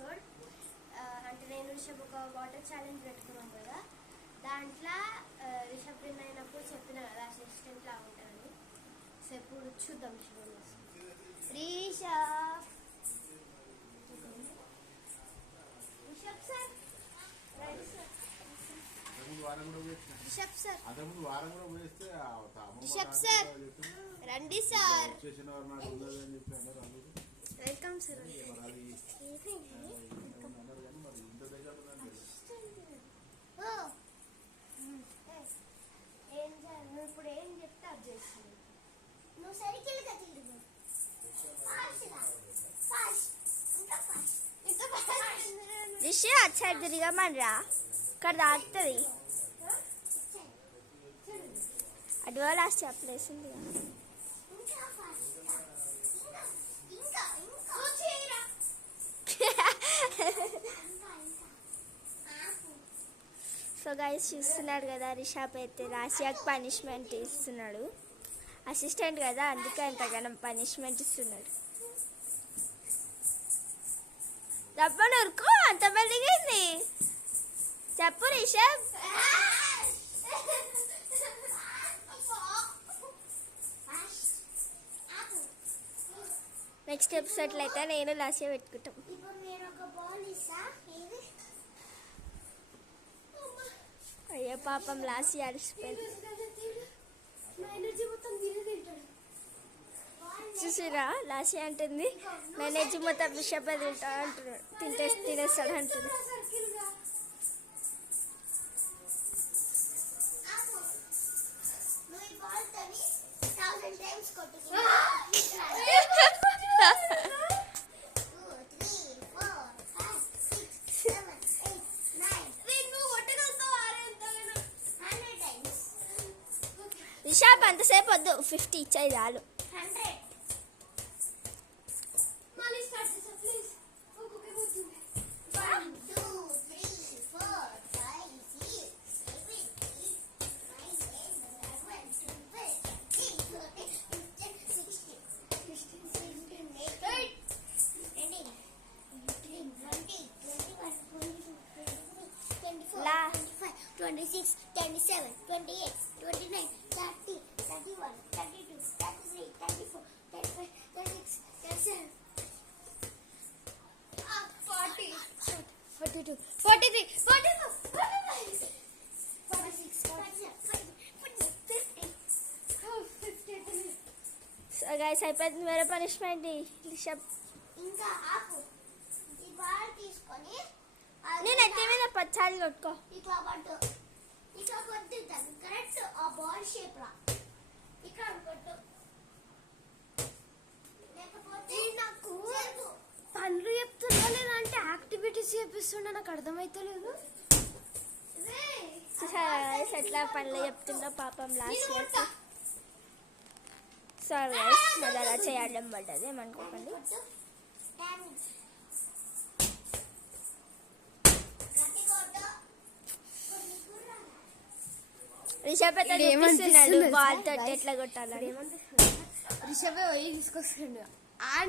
Episode. అంటే నేను రిషబ్ ఒక వాటర్ ఛాలెంజ్ పెట్టుకున్నాం కదా, దాంట్లో రిషబ్ విన్ అయినప్పుడు చెప్పిన కదా అసిస్టెంట్ లాగా ఉంటారని. సో ఇప్పుడు చూద్దాం రిషబ్ సార్ రండి సార్. Welcome sir. నువ్వు ఇప్పుడు ఏం చెప్తే అది చేస్తుంది. నువ్వు సరికిల్ రిషి అచ్చాడు తిరిగమనరా, ఇక్కడ తాగుతుంది. అడ్వా లాస్ట్ చెప్పలేసింది. సో గైస్ చూస్తున్నాడు కదా, రిషాబ్ అయితే రాసియాకి పనిష్మెంట్ ఇస్తున్నాడు. అసిస్టెంట్ కదా, అందుకే అంతగానం పనిష్మెంట్ ఇస్తున్నాడు. చెప్పను ఉరుకు, అంత పెరిగింది చెప్పు రిషబ్. నెక్స్ట్ ఎపిసోడ్లో అయితే నేను లాస్ట్ పెట్టుకుంటాం. అయ్యో పాపం లాస్ట్ అడిచిపోయింది. చూసిరా లాస్ట్ అంటుంది మేనేజ్ మొత్తం రిషబ్ తింటా అంటున్నాడు, తినేస్తాడు అంటున్నాడు. రిషబ్ అంతసేపు వద్దు, 50 ఇచ్చాయి చాలు. గైస్ అయిపోయింది వేరే పనిష్మెంట్. రిషబ్ నేను ఎత్తి మీద 10 సార్లు కొట్టుకో. పనులు చెప్తున్నా లేదంటే యాక్టివిటీస్ చేపిస్తుండే నాకు అర్థమైతలేదు. ఎట్లా పనులు చెప్తున్నా పాపం లాస్ట్ ఇయర్. సారీ గైస్, మళ్ళీ అలా చేయడం పడ్డది ఏమనుకోకండి. రిషబ్ అయితే బాల్ తోటి ఎట్లా కొట్టాలని. రిషబ్ పోయి తీసుకొస్తుండే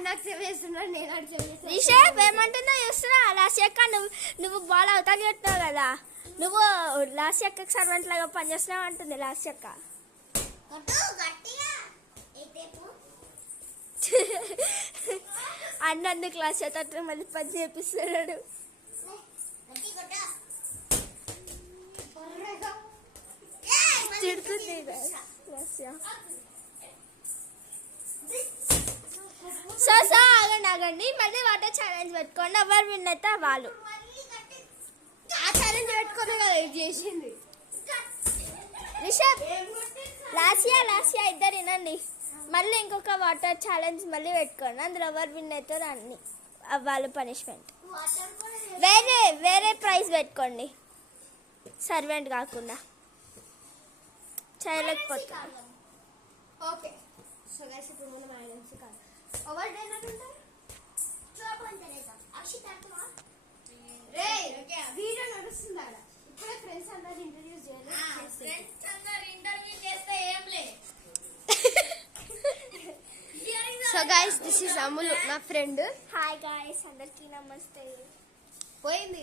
నాకు తెలియస్తున్నాడు, నేను అటు తెలియదు. రిషబ్ ఏమంటుందో చూస్తున్నా. లాస్ట్ అక్క నువ్వు బాల్ అవతలి కొట్టావు కదా, నువ్వు లాస్ట్ అక్కకి సర్వెంట్ లాగా పనిచేస్తున్నావు అంటుంది లాస్ట్ అక్క. అన్నందు క్లాస్ చేత మళ్ళీ పని చేపిస్తున్నాడు. తిడుతుంది సో ఆగండి మళ్ళీ వాటర్ ఛాలెంజ్ పెట్టుకోండి. ఎవరు విన్ అయితే వాళ్ళు. ఆ ఛాలెంజ్ పెట్టుకోనే కదా ఇది చేసింది. రిషబ్ లాసియా ఇద్దరు వినండి. మళ్ళీ ఇంకొక వాటర్ ఛాలెంజ్ మళ్ళీ పెట్టుకోండి, అందులో ఎవరు విన్ అవుతారు అన్ని వాళ్ళు పనిష్మెంట్. వేరే ప్రైజ్ పెట్టుకోండి, సర్వెంట్ కాకుండా. చేయలేకపోతాను. ఓకే సో గైస్ ఇప్పుడు మనం ఐడెంటిటీ కాదు ఓవర్ డే నడుంటారు రే వీడియో నడుస్తుంది అక్కడ. ఇప్పుడే ఫ్రెండ్స్ అందరు ఇంట్రడ్యూస్ చేయాలి. సో గైస్ దిస్ ఇస్ అమ్ములు నా ఫ్రెండ్. హాయ్ గాయ్స్ అందరికీ నమస్తే. పోయింది